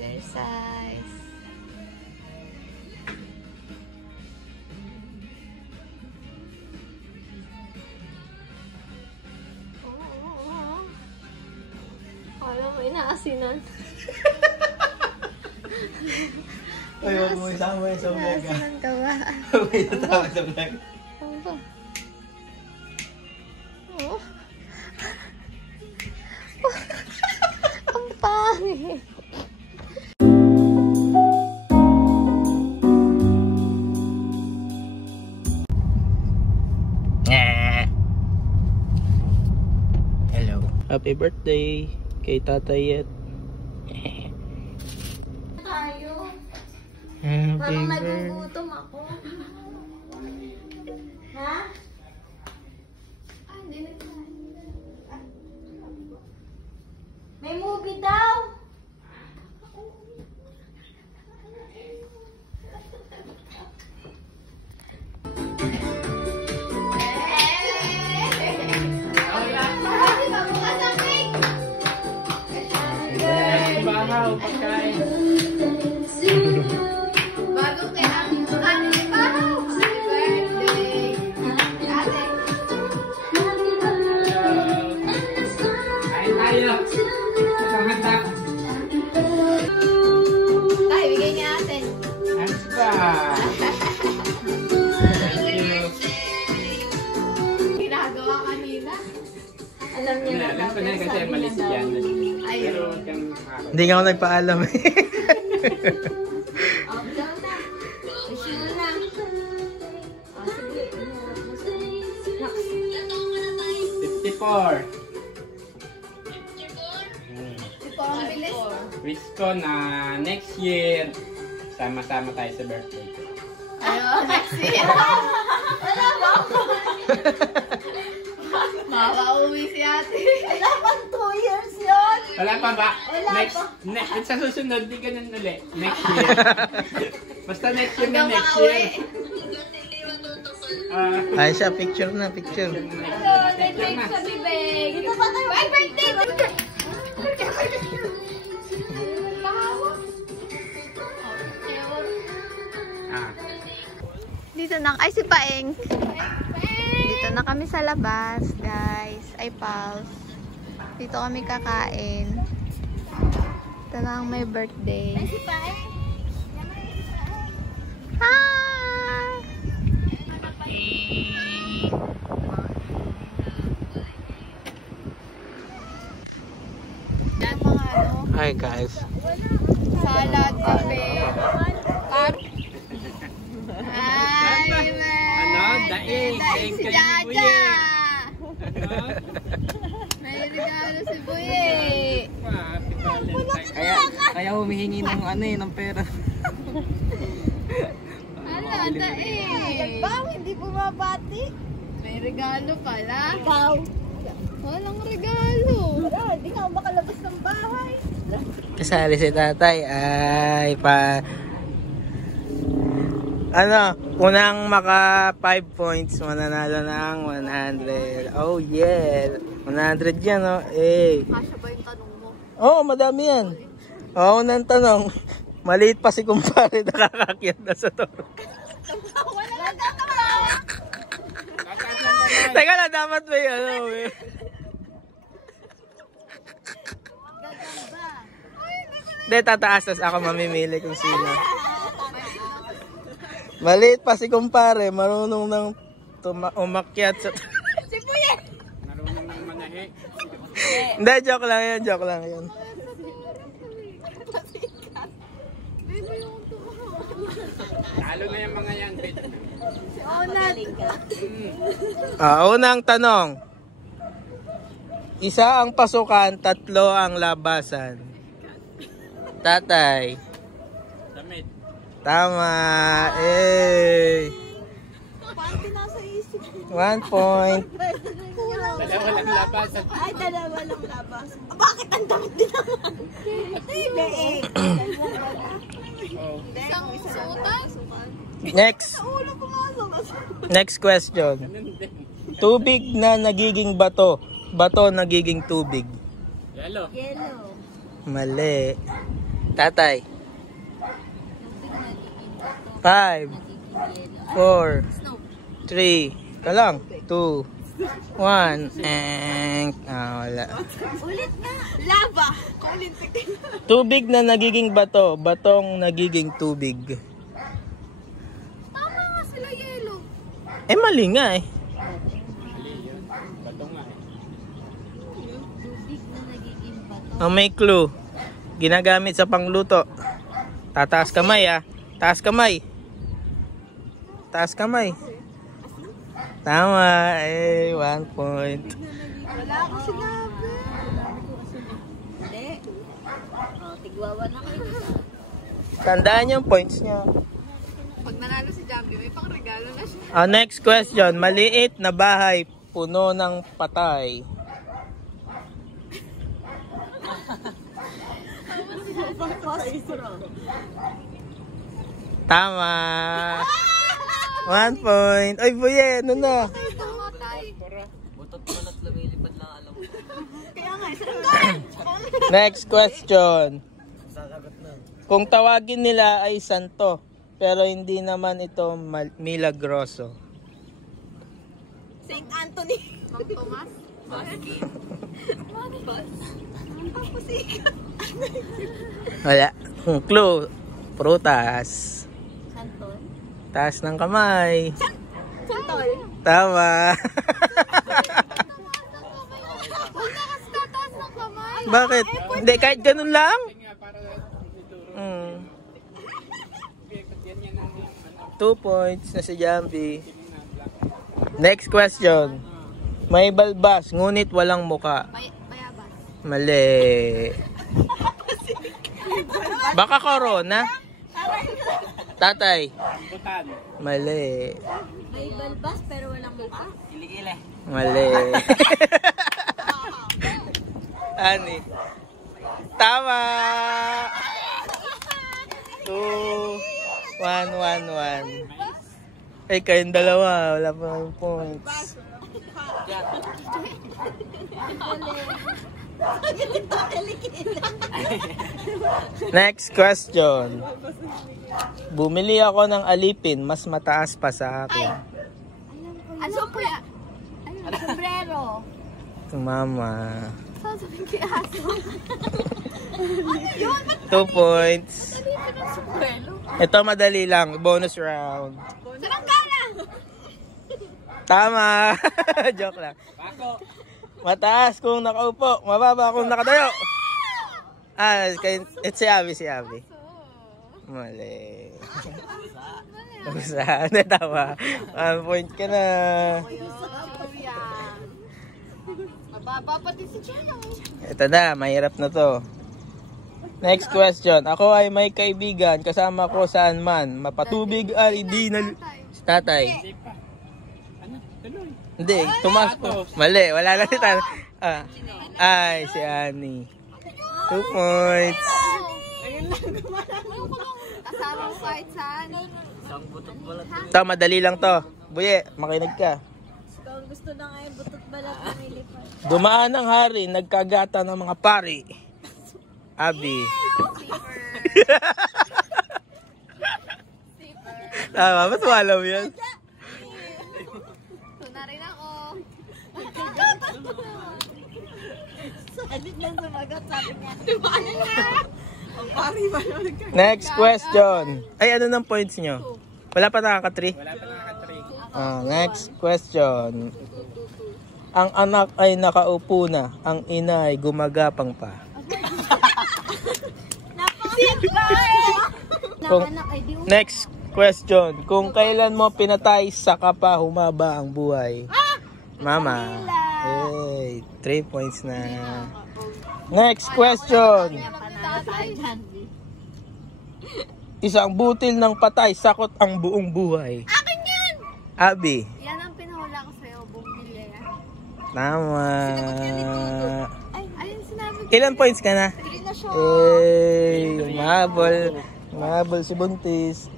Exercise. Alam mo, inaasinan. Ay, huwag mo isama yung sa vlog. Inaasinan ka ba? May natawa sa vlog. Ano ba? Oh. Ang pangit. Hello. Happy birthday kay Tatay Yet. Tayo. Happy Parang birthday. nagugutom ako. Ha? Ay, hindi na tayo. May movie daw. Bahaw, pagkain. Bago kaya ang kanin pa. Happy birthday. Ate. Kain tayo. Isang handa. Tay, bigay niya ate. Hands pa. Thank you. Ginagawa kanina. Alam niya na. Alam ko na kasi malis yan. Pero Ayun. kang Hindi nga ako nagpaalam eh. Oh, down na. Issue mo na. Oh, sige. Next. 54. Ito ang bilis. Wish ko na next year, sama-sama tayo sa birthday ko. Ayun, next year. Wala ba? Makaka-uwi si ate. Wala pang 2 years yun. Wala pa ba? Wala Next, sa susunod, di ganun ulit. Next year. Basta next year na Hanggang next makauwi. year. Ay siya, picture na, picture. Hello, may drink sa bibig. Ito pa tayo. Bye, birthday! Dito na, ay si Paeng. Dito na kami sa labas, guys. Ay, pals. Dito kami kakain. Ito na ang may birthday. Ay, si Paeng. Hi! Yan mga ano, Hi guys. salad kape. Hi, Ano? Daig. Daig si kay Jaja. Buye. Ano? May regalo si Buye. Happy Valentine's. Kaya humihingi ng ano eh, ng pera. Ala, daig. Bang, hindi bumabati. May regalo pala. Ikaw. Walang regalo. Hindi ka makalabas ng bahay. Kasali si tatay ay ano, unang maka 5 points, mananalo ng 100. Oh yeah, 100 yan oh. Eh. Kasya ba yung tanong mo? Oo, madami yan. Oo, unang tanong. Maliit pa si kumpare, nakakakyat na sa toro. Wala lang katawa. Teka lang, dapat may ano eh. Hindi, tataas ako mamimili kung sino. Maliit pa si kumpare, marunong nang umakyat sa... Si Buye. Marunong ng manahe. Hindi, joke lang yun, joke lang yun. Talo na yung mga yan, bitch. Si Onat. Unang tanong. Isa ang pasukan, 3 ang labasan. Tatay. Damit. Tama. Eh. Panty nasa isip. 1 point. Dalawa lang labasan. Ay, dalawa lang labas. Bakit ang damit din naman? Leeg. Oh. Isang sutan? Next. Ulo pumasok. Next question. Ganun din. Tubig na nagiging bato. Bato nagiging tubig. Yellow. Yellow. Mali. Tatay. 5, 4, 3, ito lang. 2, 1, and wala. Ulit na. Lava. Ulit. Tubig na nagiging bato, batong nagiging tubig. Tama nga sila, yelo. Eh, mali nga eh. Bato nga eh. Tubig na nagiging bato. Ang may clue. Ginagamit sa pangluto. Tataas kamay ah. Taas kamay. Taas kamay. Tama. Eh, 1 point. Wala ako sinabi. Hindi. Tigwawa na kayo. Tandaan yung points niya. Pag nanalo si Jambi, may pang regalo na siya. Next question. Maliit na bahay, puno ng patay. Tama. 1 point. Oy, buye, ano na? Butot mo na't lumilipad lang alam mo. Kaya nga, Next question. Kung tawagin nila ay santo, pero hindi naman ito milagroso. Saint Anthony. Mang Tomas. Wala. Clue. Prutas. Santol. Taas ng kamay. Santol. Tama. Huwag na kasi tataas ng kamay. Bakit? Hindi, kahit ganun lang. Nga para ituro. Mm. Yan yan ang 2 points na si Jambi. Next question. May balbas, ngunit walang muka. Bayabas. Mali. Baka corona? Tatay. butan. Mali. May balbas pero walang mukha. Kilikili. Mali. Ani. Tama. 2, 1, 1, 1. Eh, kayong dalawa. Wala pa yung points. Next question. Bumili ako ng alipin, mas mataas pa sa akin. Ano po yan? Ano? Sombrero. Mama. Sasabihin kay aso. 2 points. Dali ka ng sombrero. Ito madali lang. Bonus round. Sarangkala! Tama. Joke lang. Bako. Mataas kung nakaupo. Mababa kung nakatayo. Si Abby, si Abby. Mali. Usa. Tama. 1 point ka na. Mababa pati si Chino. Ito na, mahirap na to. Next question. Ako ay may kaibigan. Kasama ko saan man. Mapatubig ay di na... Si tatay. Hindi pa. Ano? Tuloy. Hindi, tumas po. Mali, wala na si tatay. Ay, si Annie. 2 points. Kasama ko kahit saan. Isang butot balat. Ito, madali lang to. Buye, makinig ka. Kung gusto na ngayon, butot balat na may lipan. Dumaan ang hari, nagkagata ng mga pari. Abby. Tama, ba't walaw yan? Ito na rin ako. Edit lang sumagot, sabi niya. Dumaan na! Ang pari ba yun? Next question. Ay, ano ng points nyo? Wala pa nakaka-3? Wala pa nakaka-3. Next question. Ang anak ay nakaupo na, ang ina ay gumagapang pa. Next question. Kung kailan mo pinatay, saka pa humaba ang buhay. Mama. Hey, 3 points na. Next question. Isang butil ng patay, sakot ang buong buhay. Akin yan! Abby. Yan ang pinahula ko sa'yo, bumili yan. Tama. Ay, ayun sinabi ko. Ilan points ka na? 3 na siya. Mahabol si Buntis.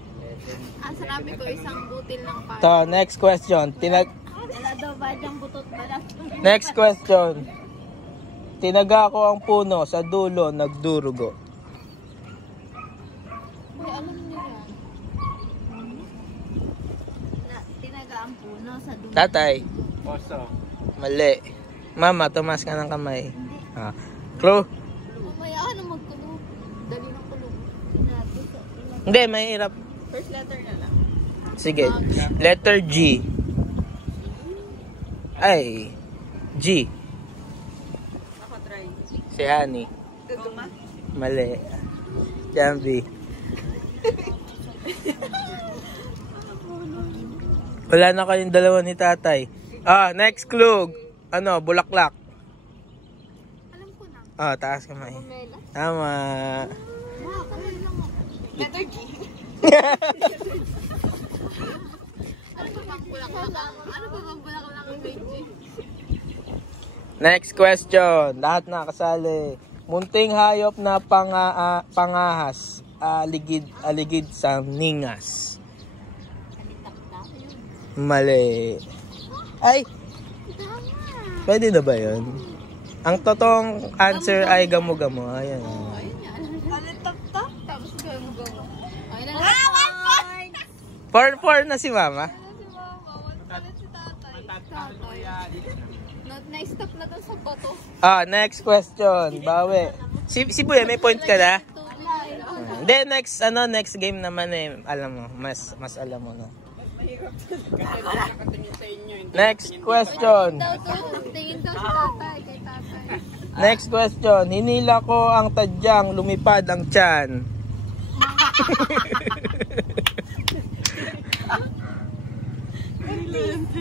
Ang sinabi ko, isang butil ng pari. To, next question. Wala daw ba diyang butot balat? Next question. Tinaga ko ang puno, sa dulo nagdurugo. ang puno sa dulo. Tatay. Oso. Mali. Mama, tumas ka ng kamay. Ah. Clue? Mamaya ka na magkulong. Dali ng kulong. Hindi, mahirap. First letter na lang. Sige. Letter G. Ay. G. Ako try. Si Honey. Gagama? Mali. Jambi. Wala na kayong dalawa ni tatay. Ah, next clue. Ano, bulaklak. Alam ko na. Ah, taas kamay. Pomela. Tama. Kamay lang ako. Letter G. Ano pa bang bulaklak? Ano pa bang bulaklak ang may G? Next question. Lahat na kasali. Munting hayop na pangahas. Aligid sa ningas. Mali. Ay, Tama. pwede na ba yun? Ang totoong answer ay gamo-gamo. Ayan. Talitap-tap. Tapos gamo-gamo. Ay na lang. 4-4 na si Mama. Si Mama. Wala palit si tatay. Na-stop na doon sa bato. Ah, next question. Bawi. Si Buya, may point ka na? Hindi, next game naman eh. Alam mo, mas alam mo na. Next question. Tingin daw si tatay. Kay tatay. Next question. Hinila ko ang tadyang, lumipad ang tiyan.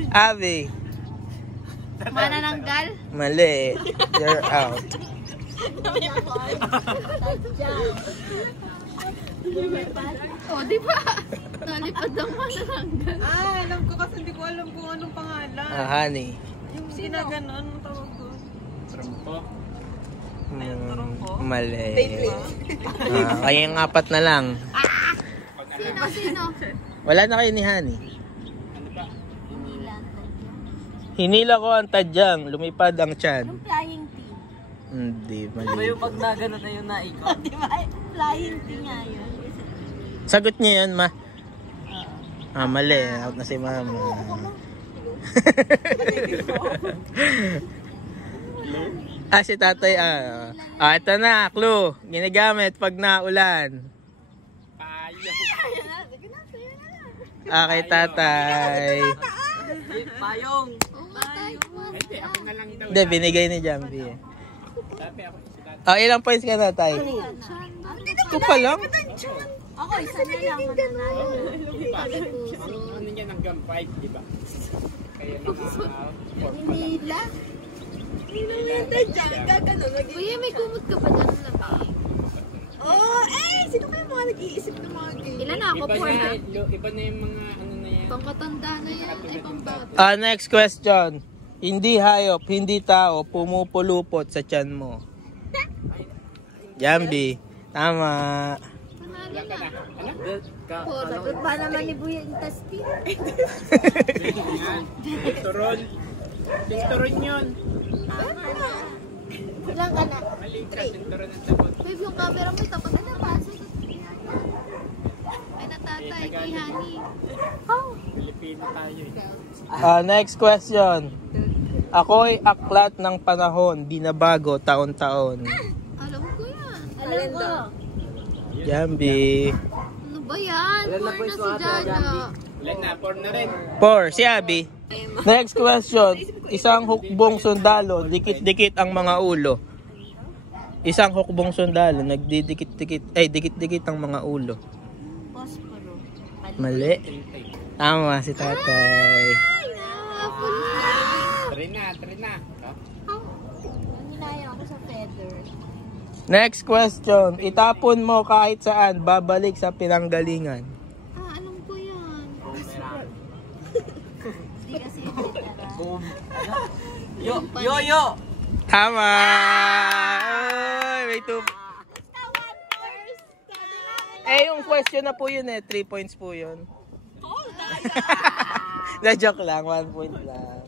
Abby. Manananggal? Mali. You're out. O, di ba? Nalipad ang manananggal. Alam ko kasi hindi ko alam kung anong pangalan. Ah, Honey. Yung sinaganon, ang tawag ko. Trumpo. Mali. Kayong 4 na lang. Sino? Wala na kayo ni Honey. Ano ba? Hinila ko ang tadyang, lumipad ang tiyan. Yung flying T. Hindi, Ba mali. yung pag nagano na yun naikot? Di ba? Flying T nga yun. Sagot niya yun, Ma. Ah, mali. Out na si Mama. Si tatay. Ito na, clue. Ginagamit pag naulan. Payo. Kay tatay. Payong! Hindi, ako na lang daw. Hindi, binigay ni Jambi. Sabi ako si tatay. Ilang points ka na, tay? Ito pa lang? Ako, isa na lang. Mananalo. Ano niya hanggang 5, di ba? Kaya Nila. Kuya, may kumot ka pa dyan na ba? Sino kayo mga nag-iisip ng mga game? Ilan na ako? 4 na. Iba na yung mga ano na yan. Pangkatanda na yan. Ay, pambata. Next question. Hindi hayop, hindi tao, pumupulupot sa tiyan mo. Jambi. Tama. Panalo na. Sagot ba naman ni Buya yung tasti? Turon. Turon yun. Ilang ka na? Mali ka, turon ang sagot. Babe, yung camera mo tapat na pasok. Ay, natatay kay Honey. Pilipino tayo eh. Next question. Ako'y aklat ng panahon, binabago taon-taon. Alam ko yan. Alam ko. Jambi. Ano ba yan? 4 na si Jaja. Ilan na? 4 na rin. 4. Si Abby. Next question. Isang hukbong sundalo, dikit-dikit ang mga ulo. Isang hukbong sundalo, dikit-dikit ang mga ulo. Posporo. Mali. Tama si tatay. Try na. Hinaya ako sa feather. Next question. Itapon mo kahit saan, babalik sa pinanggalingan. Alam ko yan. Hindi kasi Yo! Tama! Oy, may 2. Yung question na po yun 3 points po yun. Na-joke lang, 1 point lang.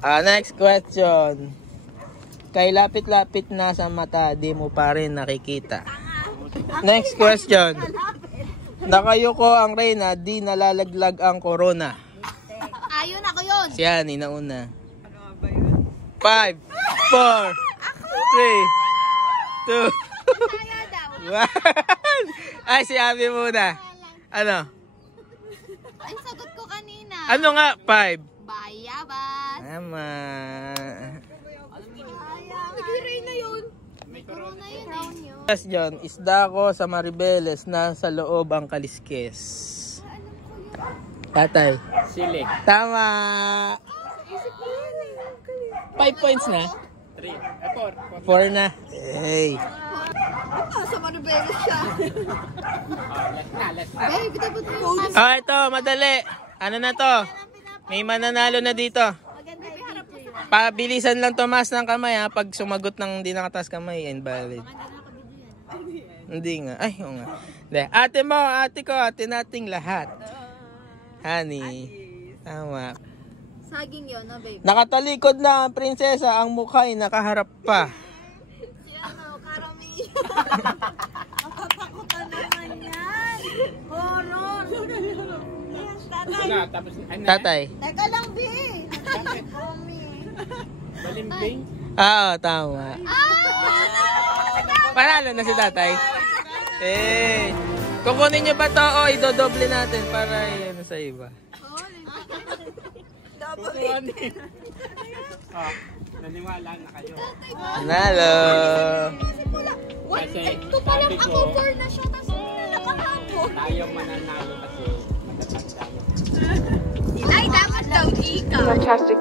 Next question. Kay lapit-lapit na sa mata, di mo pa rin nakikita. Next question. Nakayuko ang reyna, di nalalaglag ang corona. Ayun, ako yun. Si Ani, nauna. 5, 4, 3, 2, 1. Ay, si Abby muna. Ano? Ay, sagot ko kanina. Ano nga? 5. Bayabas. Tama. Nag-ray na yun. May corona yun eh. Question, isda ko sa Maribeles na sa loob ang kaliskes. Tatay. Sili. Tama. 5 points na. 3. 4. 4 na. Hey. Sa Maribeles siya. Let's na. Babe, dapat mo yung Oh, ito, madali. Ano na to? May mananalo na dito. Pabilisan lang tumas ng kamay ha. Pag sumagot ng hindi nakatas kamay, invalid. Hindi nga. Ay, oo nga. Hindi. Ate mo, ate ko, ate nating lahat. Honey. Tama. saging yun, no, babe? Nakatalikod na ang prinsesa, ang mukha ay nakaharap pa. Si ano, Karami. Nakatakutan naman yan. Horror. Yes, tatay. Na, tapos, ano? Tatay. Teka lang, B. Balimbing. Oo, tama. Panalo na si tatay. Eh, kukunin nyo ba to o idodoble natin para yun sa iba? Oh, naniwala na kayo. Panalo. Kasi, Ito pa lang sabi ako, ko, 4 na siya, tapos nalakahan ko. tayo mananalo kasi matatag tayo. Ay, dapat daw ikaw. Fantastic.